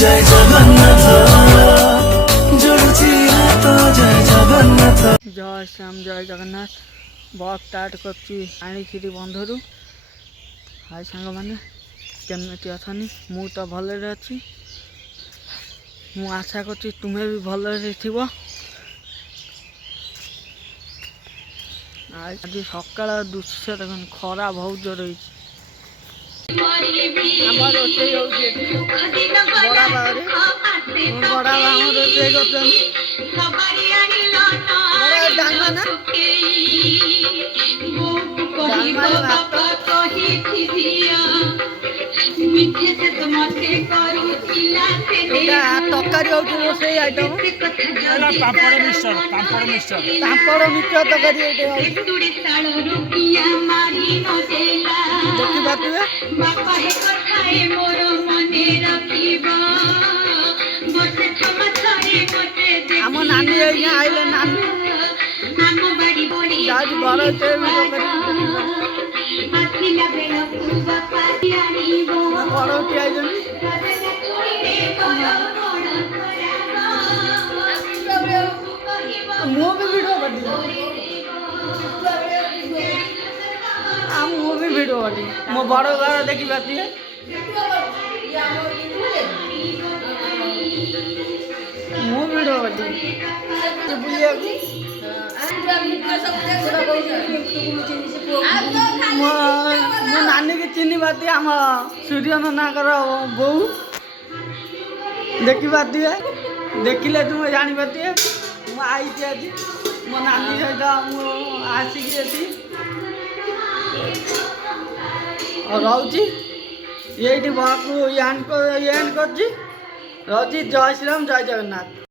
जय जगन्नाथ जोड़ुची हाथ जय जगन्नाथ जय श्याम जय जगन्नाथ ब्लॉग स्टार्ट करछि आनिखिरी बंधरु। हाय सांग माने केमती अछनी मु तो भले रे अछि। मु आशा करछि तुमे भी भले रे थिबो। आज सकाळ दृश्य देखन खरा बहुत जोर होइछि। हमर रोषेई होउछि बड़ा बारे बड़ा हमर रोषेई करछन बड़ा डालमा ना डालमा भात तरकारी होउछि रोषेई आइटम पापड़ मिक्सचर तरकारी देखि बातुए आम नानी आइले नानी जाज बड़ बड़ोटी आइले मु भी वीडियो बनी मु भी वीडियो बनी मो बड़ घर देखी पाती मु वीडियो बनी बुलिया मो नानी की चिन्ह पाती आम सूर्य नानाकर बो देखी पाती देखिले तुम जानी पाती मु आई आज मो नानी सहित आसिक रोची ये बापू यान कर जय श्री राम जय जगन्नाथ।